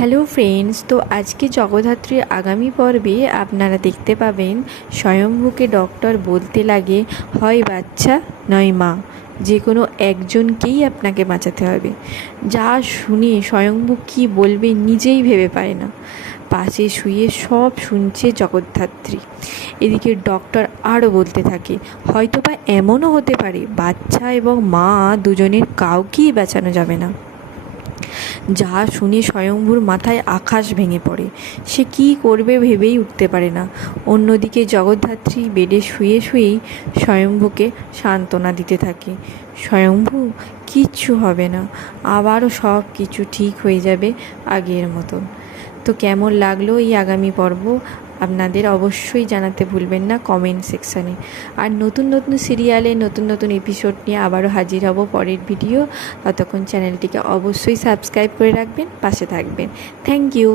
Hello friends, তো আজকে জগদ্ধাত্রীর আগামী পর্বে আপনারা দেখতে পাবেন স্বয়ম্ভুকে ডক্টর বলতে লাগে, হয় বাচ্চা নয় মা, যে কোনো একজনকেই আপনাকে বাঁচাতে হবে। যা শুনে স্বয়ম্ভু কী বলবে নিজেই ভেবে পায় না। পাশে শুয়ে সব শুনছে জগদ্ধাত্রী। এদিকে ডক্টর আরও বলতে থাকে, হয়তোবা এমনও হতে পারে বাচ্চা এবং মা দুজনের কাউকেই বাঁচানো যাবে না। যা শুনে স্বয়ম্ভুর মাথায় আকাশ ভেঙে পড়ে। সে কী করবে ভেবেই উঠতে পারে না। অন্যদিকে জগদ্ধাত্রী বেডে শুয়ে শুয়েই স্বয়ম্ভুকে সান্ত্বনা দিতে থাকে। স্বয়ম্ভু, কিচ্ছু হবে না, আবারও সব কিছু ঠিক হয়ে যাবে আগের মতন। তো কেমন লাগলো এই আগামী পর্ব আপনাদের অবশ্যই জানাতে ভুলবেন না কমেন্ট সেকশানে। আর নতুন নতুন সিরিয়ালে নতুন নতুন এপিসোড নিয়ে আবারও হাজির হব পরের ভিডিও। ততক্ষণ চ্যানেলটিকে অবশ্যই সাবস্ক্রাইব করে রাখবেন, পাশে থাকবেন। Thank you.